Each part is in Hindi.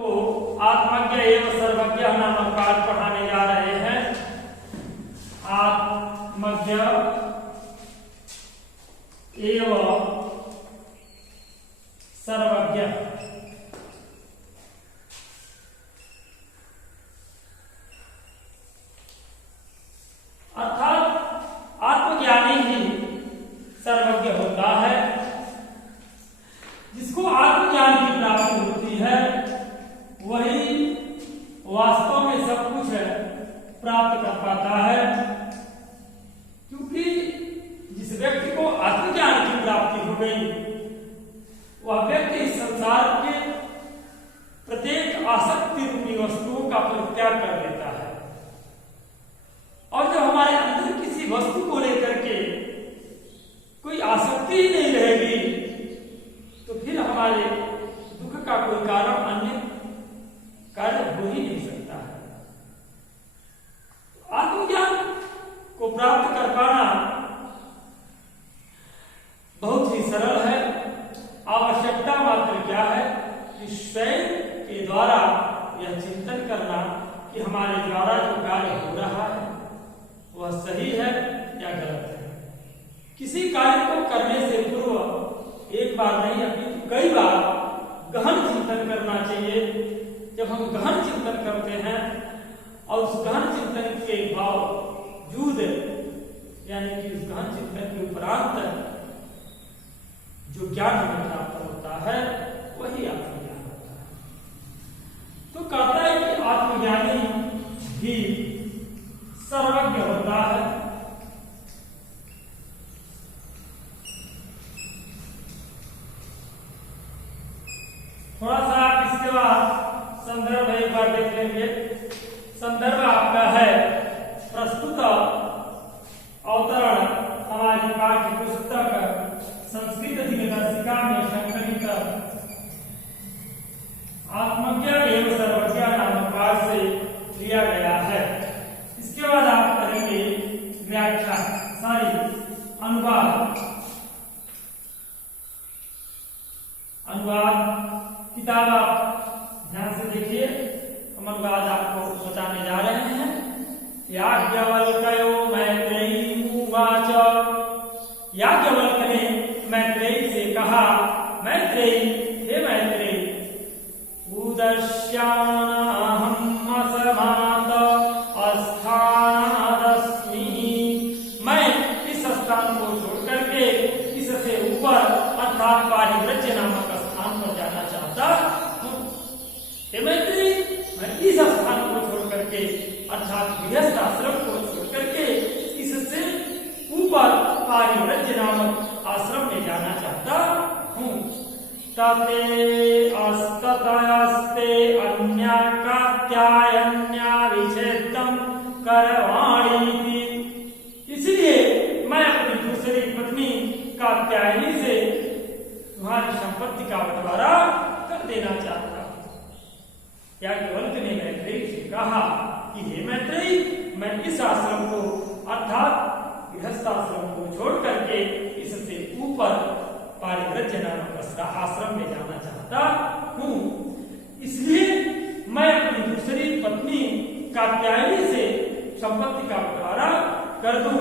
को आत्मज्ञ एवं सर्वज्ञ नामक पाठ पढ़ाने जा रहे हैं। आत्मज्ञ एवं सर्वज्ञ। अर्थात आत्मज्ञानी ही सर्वज्ञ होता है। जिसको आत्मज्ञान की प्राप्ति होती है वही वास्तव में सब कुछ प्राप्त कर पाता है, क्योंकि जिस व्यक्ति को आत्मज्ञान की प्राप्ति हो गई वह व्यक्ति इस संसार के प्रत्येक आसक्ति रूपी वस्तुओं का परित्याग कर देता है। और जब हमारे अंदर किसी वस्तु को लेकर के कोई आसक्ति ही नहीं रहेगी तो फिर हमारे दुख का कोई कारण अन्य कार्य हो ही नहीं सकता है। आत्मज्ञान को प्राप्त कर पाना बहुत ही सरल है। आवश्यकता मात्र क्या है कि स्वयं के द्वारा यह चिंतन करना कि हमारे द्वारा जो कार्य हो रहा है वह सही है या गलत है। किसी कार्य को करने से पूर्व एक बार नहीं अपितु कई बार गहन चिंतन करना चाहिए। जब हम गहन चिंतन करते हैं और उस गहन चिंतन के बावजूद यानी कि उस गहन चिंतन के उपरांत जो ज्ञान हमें प्राप्त होता है वही आत्मज्ञान होता है। तो कहता है कि आत्मज्ञानी भी सर्वज्ञ होता है। थोड़ा सा आप इसके बाद संदर्भ एक बार देख लेंगे। संदर्भ आपका है प्रस्तुत अवतरण हमारी पाठ्य पुस्तक संस्कृत दिनदर्शिका में संकलित आत्मज्ञ एवं सर्वज्ञ नामक पाठ से लिया गया है। इसके बाद आप करेंगे व्याख्या अनुवाद किताब आप ध्यान से देखिए। हम अनुवाद आपको बताने जा रहे हैं। याज्ञवल्क्यो मैत्रेयी उवाच। याज्ञवल्क्य ने मैत्रेयी से कहा, मैत्रेयी हे मैत्रेयी, उदस्यानाहम् असमानत अस्थानादस्मि। मैं इस स्थान को छोड़ करके इससे ऊपर अर्थात पारिव्रज्य नामक स्थान पर जाना चाहता हूँ। हे मैत्रेयी, मैं इस स्थान को छोड़ करके अर्थात गृहस्थ आश्रम को छोड़ करके इससे ऊपर पारिव्रज्य नामक आश्रम में जाना चाहता हूँ। तते अस्ततस्ते अन्या कात्यायन्या विच्छेदं करवाणि। इसलिए मैं अपनी दूसरी पत्नी कात्यायनी से तुम्हारी संपत्ति का बंटवारा कर देना चाहता हूँ। याज्ञवल्क्य ने मैत्रेयी से कहा कि हे मैत्रेयी, मैं इस आश्रम को अर्थात गृहस्थ आश्रम को छोड़ करके इससे ऊपर पारिव्रज्य नामक आश्रम में जाना चाहता हूँ। इसलिए मैं अपनी दूसरी पत्नी कात्यायनी से संपत्ति का बंटवारा कर दूं।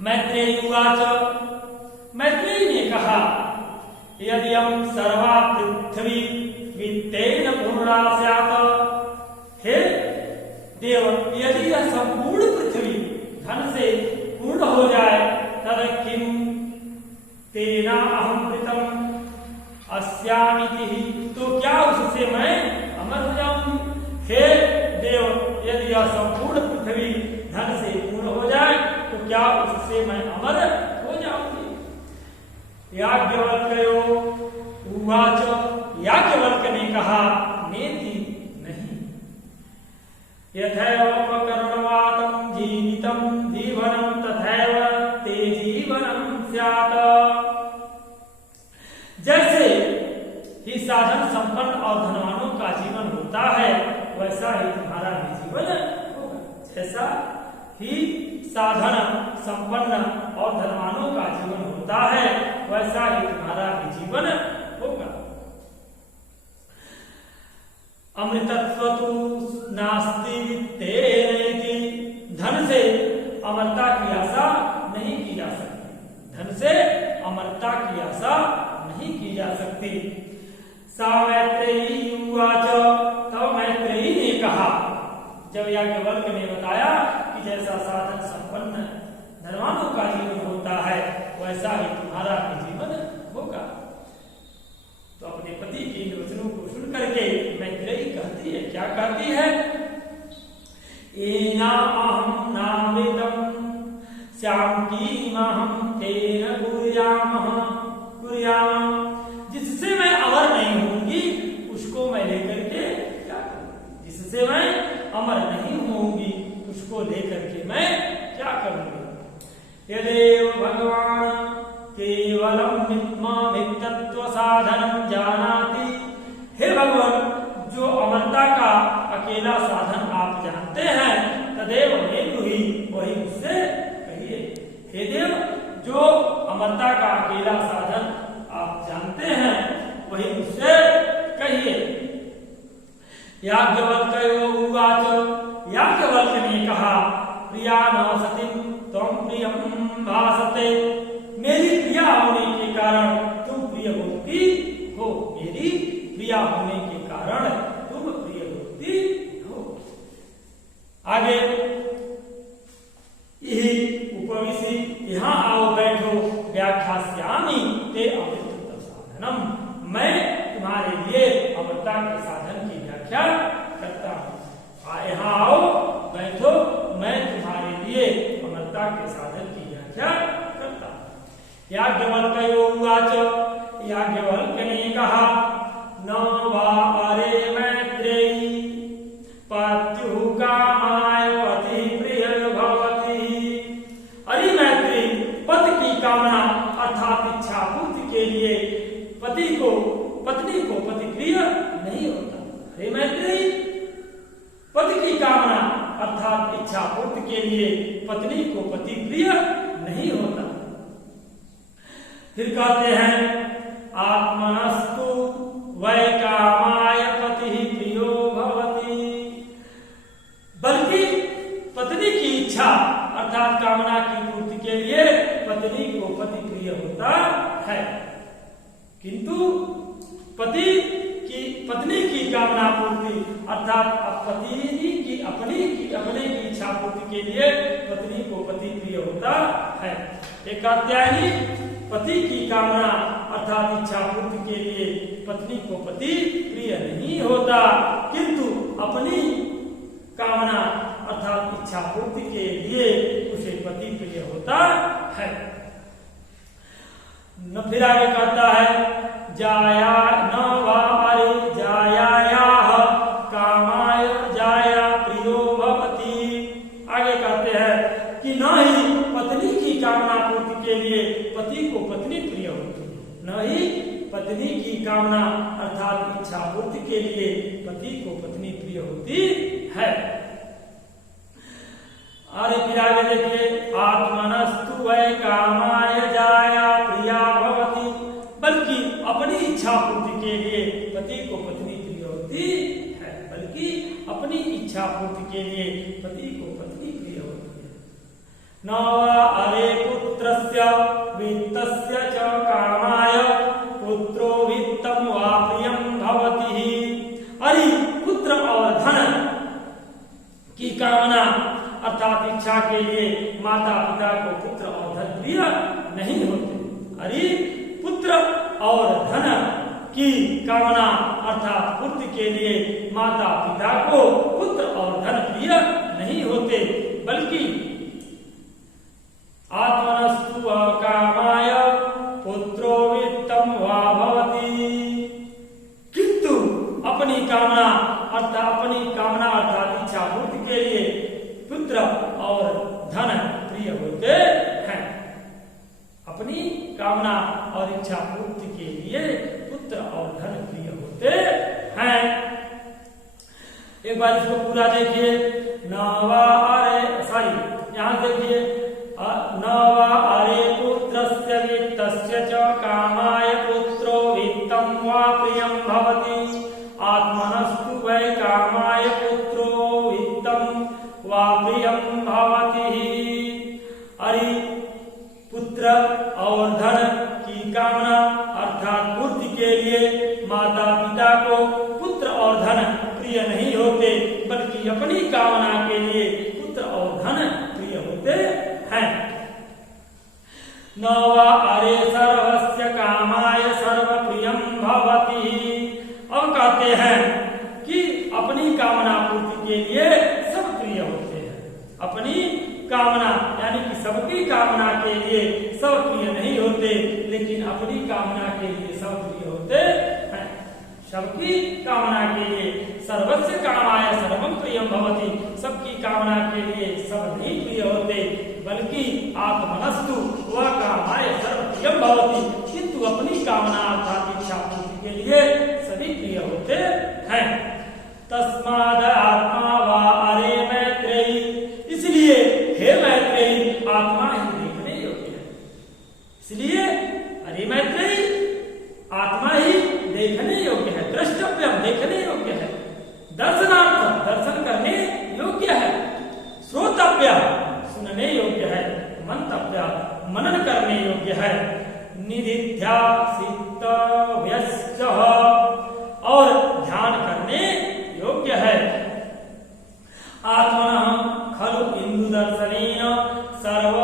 मैत्रेयी उवाच। मैत्रेयी ने कहा, यदि हम सर्वा पृथ्वी वित्तेन पूर्णा स्यात्। हे देव, यदि यह संपूर्ण पृथ्वी धन से पूर्ण हो जाए तद किम तेना अहमृतम अस्यामिति। तो क्या उससे मैं अमर हो जाऊंगी। हे देव, यदि यह संपूर्ण पृथ्वी धन से पूर्ण हो जाए तो क्या उससे मैं अमर हो जाऊंगी। याज्ञवल्क्यो उवाच। याज्ञवल्क्य ने कहा, नेति नहीं। यथैवोपकरणवातं जीवितं जीवनं तथैव ते जीवनं स्यात्। जैसे ही साधन संपन्न और धनवानों का जीवन होता है वैसा ही तुम्हारा भी जीवन होगा। जैसा ही साधन संपन्न और धनवानों का जीवन होता है वैसा ही तुम्हारा भी जीवन होगा। अमृतत्व तु नास्ति वित्तेनेति। धन से अमरता की आशा नहीं की जा सकती। धन से अमरता की आशा नहीं की जा सकती। सा मैत्रेयी उवाच, तब मैत्रेयी ने कहा, जब याज्ञवल्क्य ने बताया कि जैसा साधन संपन्न धनवानों का जीवन होता है वैसा ही तुम्हारा भी जीवन होगा। तो अपने पति के इन वचनों को सुन करके मैत्रेयी कहती है, क्या कहती है? एना अहं नामृतम् श्यामकीमहं तेन कुर्यामः। जिससे मैं अमर नहीं होंगी उसको मैं लेकर के क्या करूंगी? जिससे मैं अमर नहीं होंगी उसको लेकर के मैं क्या करूंगी? यदेव भगवान केवलम मिथ्यात्व साधनम जानाति। हे भगवान, जो अमरता का अकेला साधन आप जानते हैं, तदेव मे ब्रूहि, वही मुझसे कहिए। हे देव, जो अमरता का अकेला साधन आप जानते हैं वही मुझसे कहिए। याज्ञवल्क्यो उवाच, याज्ञवल्क्य ने कहा, प्रिया न सतिं त्वं प्रियं भासते। मेरी प्रिया होने के कारण तुम प्रिय होती हो। मेरी प्रिया होने के कारण तुम प्रिय होती हो। आगे यही उपविशी, यहाँ आओ बैठो, व्याख्यास्यामि ते अमृतत्व साधनम। मैं तुम्हारे लिए अमरता के साधन की व्याख्या करता हूँ। यहाँ आओ बैठो, मैं तुम्हारे लिए अमरता के साधन की व्याख्या करता हूँ। याज्ञवल्क्यो उवाच, याज्ञवल्क्य ने कहा, न वा अरे मैत्रेयी पत्युः कामाय पति प्रिय भवति। अरे मैत्रेयी, पति की कामना अर्थात इच्छा पूर्ति के लिए पत्नी को पति प्रिय नहीं होता। अरे मैत्रेयी, पति की कामना अर्थात इच्छा पूर्ति के लिए पत्नी को पति प्रिय नहीं होता। फिर कहते हैं, आत्मनस्तु वै कामाय पति प्रियो भवति। बल्कि पत्नी की इच्छा अर्थात कामना की पूर्ति के लिए पत्नी को पति प्रिय होता है, किंतु पत्नी की कामना पूर्ति अर्थात अपने की इच्छा पूर्ति के लिए पत्नी को पति प्रिय होता है। एक कात्यायनी, पति की कामना अर्थात इच्छा पूर्ति के लिए पत्नी को पति प्रिय नहीं होता, किंतु अपनी कामना अर्थात इच्छा पूर्ति के लिए उसे पति प्रिय होता है। न फिर आगे कहता है, जाया न वा अरे जायायाः कामाय जाया प्रियो भवति। आगे कहते हैं कि न ही पत्नी की कामना पूर्ति के लिए पति को पत्नी प्रिय होती है, न ही पत्नी की कामना अर्थात इच्छा पूर्ति के लिए पति को पत्नी प्रिय होती है। और फिर आगे देखिए, आत्मनस्तु वै कामाय जाया प्रिया भवति। बल्कि अपनी इच्छा पूर्ति के लिए पति को पत्नी प्रिय होती है, बल्कि अपनी इच्छा पूर्ति के लिए पति को पत्नी प्रिय होती है। न वा अरे पुत्रस्य वित्तस्य च कामाय पुत्रो वित्तं वा प्रियं भवति। अरे पुत्र और धन की कामना अर्थात इच्छा के लिए माता पिता को पुत्र और धन प्रिय नहीं होते। अरे पुत्र और धन की कामना अर्थात पूर्ति के लिए माता पिता को पुत्र और धन प्रिय नहीं होते, बल्कि आत्मनस्तु कामाय पुत्रो वित्तं वा भवति। किंतु अपनी कामना अर्थात इच्छा पूर्ति के लिए पुत्र और धन प्रिय होते हैं। अपनी कामना और इच्छा पूर्ति के लिए पुत्र और धन प्रिय होते हैं। एक बार इसको पूरा देखिए, नवा अरे यहाँ देखिए, नवा अरे पुत्रस्य वित्तस्य च कामाय पुत्रो वित्तं वा प्रियं भवति। आत्मनः आत्मनस्तु वै कामाय पुत्रो वित्तं वा प्रियं भवति। अरे पुत्र और धन की कामना अर्थात पूर्ति के लिए माता पिता को पुत्र और धन प्रिय नहीं होते, बल्कि अपनी कामना के लिए पुत्र और धन प्रिय होते हैं। न वा अरे सर्वस्य कामाय सर्वप्रियं भवति। अब कहते हैं कि अपनी कामना पूर्ति के लिए सब प्रिय होते हैं। अपनी कामना यानी कि सबकी कामना के लिए सब प्रिय नहीं होते, लेकिन अपनी कामना के लिए सब प्रिय होते हैं। सबकी कामना के लिए सर्वस्य कामाय सर्वं प्रियं भवति। सबकी कामना के लिए सब नहीं प्रिय होते, बल्कि आत्मनस्तु वह कामाय सर्वप्रियं भवति। किंतु अपनी कामना अर्थात इच्छा पूर्ति के लिए सभी प्रिय होते हैं। तस्माद आत्मा वा अरे मैत्रेयी। इसलिए हे मैत्रेयी, आत्मा ही देखने योग्य है। इसलिए अरे मैत्रेयी, आत्मा ही देखने योग्य है, द्रष्टव्य देखने योग्य है, दर्शनार्थ दर्शन करने योग्य है, श्रोतव्य सुनने योग्य है, मंतव्य मनन करने योग्य है, निधिध्यासितव्यश्च और ध्यान करने योग्य है। आत्मनः खलु इंदु दर्शनेन सर्व